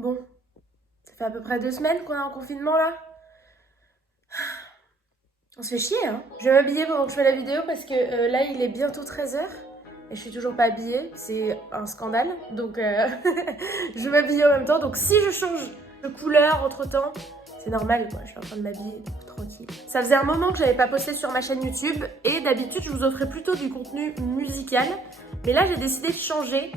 Bon, ça fait à peu près 2 semaines qu'on est en confinement là. On se fait chier, hein. Je vais m'habiller pendant que je fais la vidéo parce que là il est bientôt 13h et je suis toujours pas habillée. C'est un scandale. Donc je vais m'habiller en même temps. Donc si je change de couleur entre temps, c'est normal quoi. Je suis en train de m'habiller donc tranquille. Ça faisait un moment que j'avais pas posté sur ma chaîne YouTube et d'habitude je vous offrais plutôt du contenu musical. Mais là j'ai décidé de changer.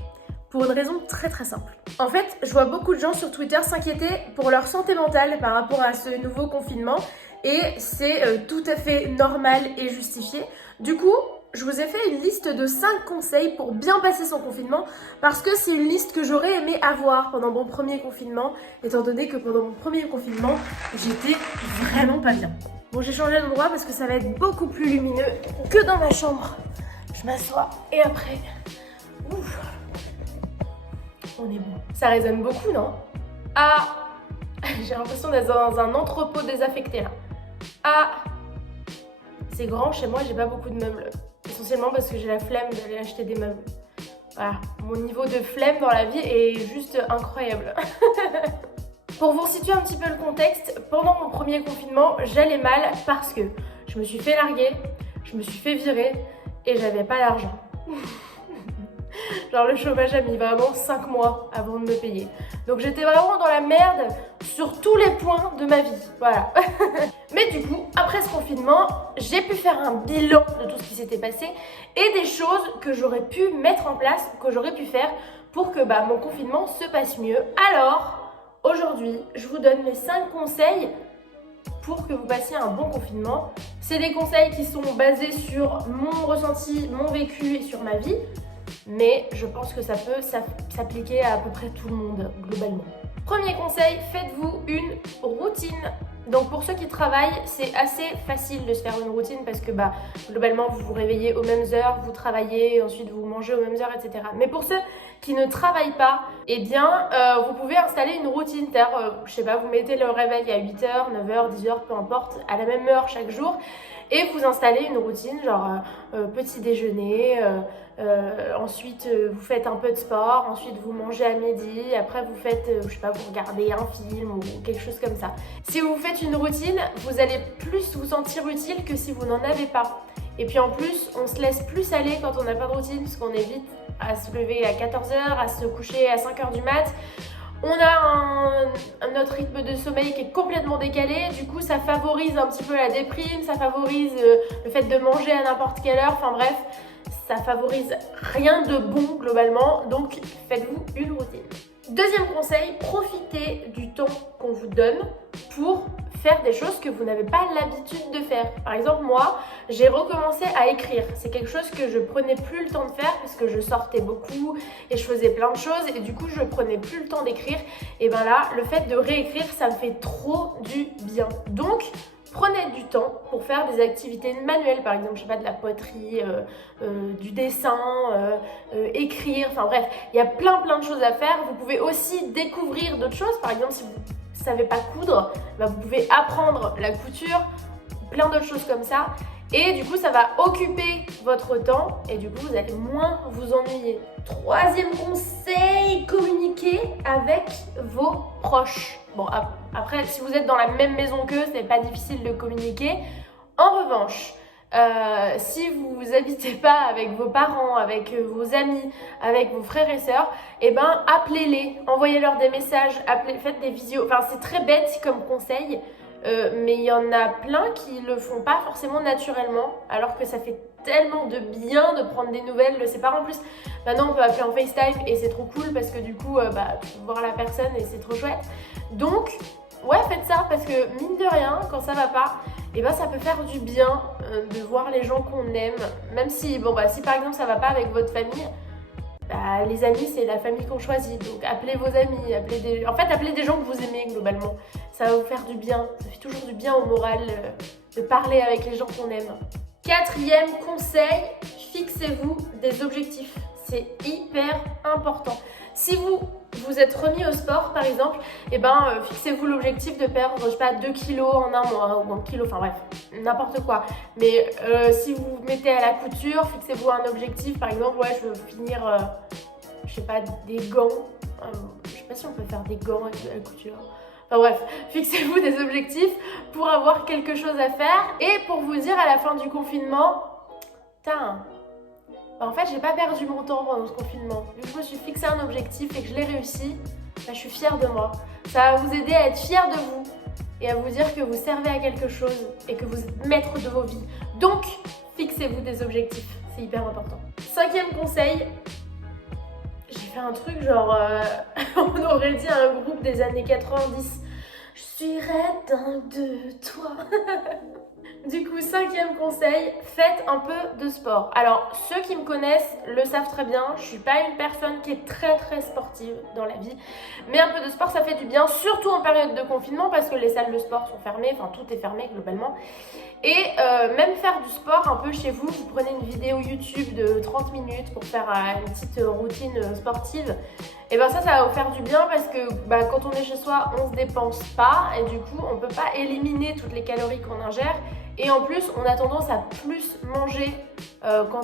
Pour une raison très très simple. En fait, je vois beaucoup de gens sur Twitter s'inquiéter pour leur santé mentale par rapport à ce nouveau confinement et c'est tout à fait normal et justifié. Du coup, je vous ai fait une liste de 5 conseils pour bien passer son confinement parce que c'est une liste que j'aurais aimé avoir pendant mon premier confinement étant donné que pendant mon premier confinement, j'étais vraiment pas bien. Bon, j'ai changé d'endroit parce que ça va être beaucoup plus lumineux que dans ma chambre. Je m'assois et après... Ouf. On est bon. Ça résonne beaucoup, non? Ah, j'ai l'impression d'être dans un entrepôt désaffecté là. Ah, c'est grand chez moi, j'ai pas beaucoup de meubles. Essentiellement parce que j'ai la flemme d'aller acheter des meubles. Voilà, mon niveau de flemme dans la vie est juste incroyable. Pour vous situer un petit peu le contexte, pendant mon premier confinement, j'allais mal parce que je me suis fait larguer, je me suis fait virer et j'avais pas d'argent. Genre le chômage a mis vraiment 5 mois avant de me payer. Donc j'étais vraiment dans la merde sur tous les points de ma vie. Voilà. Mais du coup, après ce confinement, j'ai pu faire un bilan de tout ce qui s'était passé et des choses que j'aurais pu mettre en place, que j'aurais pu faire pour que mon confinement se passe mieux. Alors, aujourd'hui, je vous donne mes 5 conseils pour que vous passiez un bon confinement. C'est des conseils qui sont basés sur mon ressenti, mon vécu et sur ma vie. Mais je pense que ça peut s'appliquer à peu près tout le monde, globalement. Premier conseil, faites-vous une routine. Donc pour ceux qui travaillent, c'est assez facile de se faire une routine parce que globalement vous vous réveillez aux mêmes heures, vous travaillez, ensuite vous mangez aux mêmes heures, etc. Mais pour ceux qui ne travaillent pas, eh bien vous pouvez installer une routine. C'est-à-dire, je sais pas, vous mettez le réveil à 8h, 9h, 10h, peu importe, à la même heure chaque jour. Et vous installez une routine, genre petit déjeuner, ensuite vous faites un peu de sport, ensuite vous mangez à midi, après vous faites, je sais pas, vous regardez un film ou quelque chose comme ça. Si vous faites une routine, vous allez plus vous sentir utile que si vous n'en avez pas. Et puis en plus, on se laisse plus aller quand on n'a pas de routine, parce qu'on évite à se lever à 14h, à se coucher à 5h du mat'. On a notre rythme de sommeil qui est complètement décalé, du coup ça favorise un petit peu la déprime, ça favorise le fait de manger à n'importe quelle heure, enfin bref, ça favorise rien de bon globalement, donc faites-vous une routine. Deuxième conseil, profitez du temps qu'on vous donne pour faire des choses que vous n'avez pas l'habitude de faire. Par exemple, moi, j'ai recommencé à écrire. C'est quelque chose que je prenais plus le temps de faire parce que je sortais beaucoup et je faisais plein de choses et du coup, je prenais plus le temps d'écrire. Et ben là, le fait de réécrire, ça me fait trop du bien. Donc, prenez du temps pour faire des activités manuelles, par exemple, je sais pas, de la poterie, du dessin, écrire, enfin bref, il y a plein de choses à faire. Vous pouvez aussi découvrir d'autres choses, par exemple, si vous ne savez pas coudre, vous pouvez apprendre la couture, plein d'autres choses comme ça. Et du coup, ça va occuper votre temps et du coup, vous allez moins vous ennuyer. Troisième conseil, communiquez avec vos proches. Bon, après, si vous êtes dans la même maison qu'eux, c'est pas difficile de communiquer. En revanche, si vous n'habitez pas avec vos parents, avec vos amis, avec vos frères et sœurs, appelez-les, envoyez-leur des messages, faites des visios. Enfin, c'est très bête comme conseil. Mais il y en a plein qui le font pas forcément naturellement, alors que ça fait tellement de bien de prendre des nouvelles de ses parents. En plus, maintenant on peut appeler en FaceTime et c'est trop cool parce que du coup, tu peux voir la personne et c'est trop chouette. Donc, ouais, faites ça parce que mine de rien, quand ça va pas, ça peut faire du bien de voir les gens qu'on aime. Même si, si par exemple ça va pas avec votre famille, les amis, c'est la famille qu'on choisit. Donc appelez vos amis, appelez des gens que vous aimez globalement. Ça va vous faire du bien. Ça fait toujours du bien au moral de parler avec les gens qu'on aime. Quatrième conseil, fixez-vous des objectifs. C'est hyper important. Si vous êtes remis au sport par exemple, fixez-vous l'objectif de perdre, je sais pas, 2 kilos en un mois ou 1 kilo, enfin bref, n'importe quoi. Mais si vous vous mettez à la couture, fixez-vous un objectif, par exemple, ouais, je veux finir, je sais pas, des gants, je sais pas si on peut faire des gants avec de la couture. Enfin bref, fixez-vous des objectifs pour avoir quelque chose à faire et pour vous dire à la fin du confinement, putain, en fait j'ai pas perdu mon temps pendant ce confinement. Vu que je me suis fixé un objectif et que je l'ai réussi, je suis fière de moi. Ça va vous aider à être fière de vous et à vous dire que vous servez à quelque chose et que vous êtes maître de vos vies. Donc, fixez-vous des objectifs, c'est hyper important. 5e conseil, j'ai fait un truc genre, on aurait dit un groupe des années 90. Je suis dingue de toi. Du coup, 5e conseil, faites un peu de sport. Alors, ceux qui me connaissent le savent très bien, je suis pas une personne qui est très sportive dans la vie, mais un peu de sport, ça fait du bien, surtout en période de confinement, parce que les salles de sport sont fermées, enfin tout est fermé globalement. Et même faire du sport un peu chez vous, vous prenez une vidéo YouTube de 30 minutes pour faire une petite routine sportive, et ben ça va vous faire du bien parce que quand on est chez soi, on se dépense pas, et du coup, on peut pas éliminer toutes les calories qu'on ingère. Et en plus, on a tendance à plus manger quand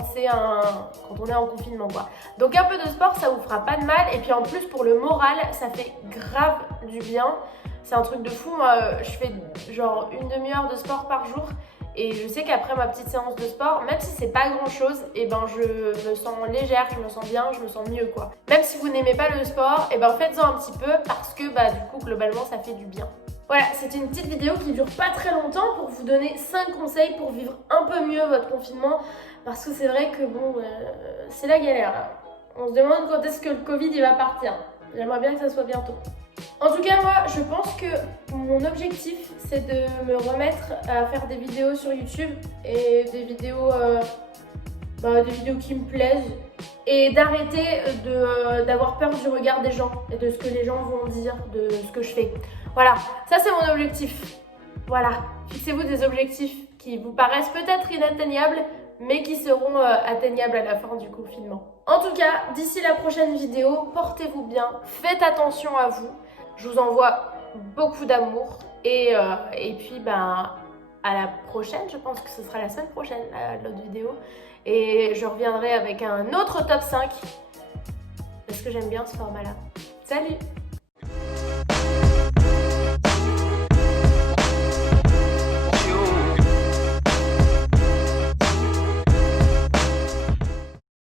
on est en confinement, quoi. Donc un peu de sport, ça vous fera pas de mal. Et puis en plus, pour le moral, ça fait grave du bien. C'est un truc de fou. Moi, je fais genre une demi-heure de sport par jour. Et je sais qu'après ma petite séance de sport, même si c'est pas grand chose, et ben je me sens légère, je me sens bien, je me sens mieux, quoi. Même si vous n'aimez pas le sport, et ben faites-en un petit peu parce que du coup, globalement, ça fait du bien. Voilà, c'était une petite vidéo qui dure pas très longtemps pour vous donner 5 conseils pour vivre un peu mieux votre confinement. Parce que c'est vrai que c'est la galère. On se demande quand est-ce que le Covid il va partir. J'aimerais bien que ça soit bientôt. En tout cas, moi, je pense que mon objectif, c'est de me remettre à faire des vidéos sur YouTube et des vidéos qui me plaisent et d'arrêter d'avoir peur du regard des gens et de ce que les gens vont dire, de ce que je fais. Voilà, ça c'est mon objectif. Voilà, fixez-vous des objectifs qui vous paraissent peut-être inatteignables, mais qui seront atteignables à la fin du confinement. En tout cas, d'ici la prochaine vidéo, portez-vous bien, faites attention à vous. Je vous envoie beaucoup d'amour et puis à la prochaine, je pense que ce sera la semaine prochaine, l'autre vidéo. Et je reviendrai avec un autre top 5 parce que j'aime bien ce format-là. Salut!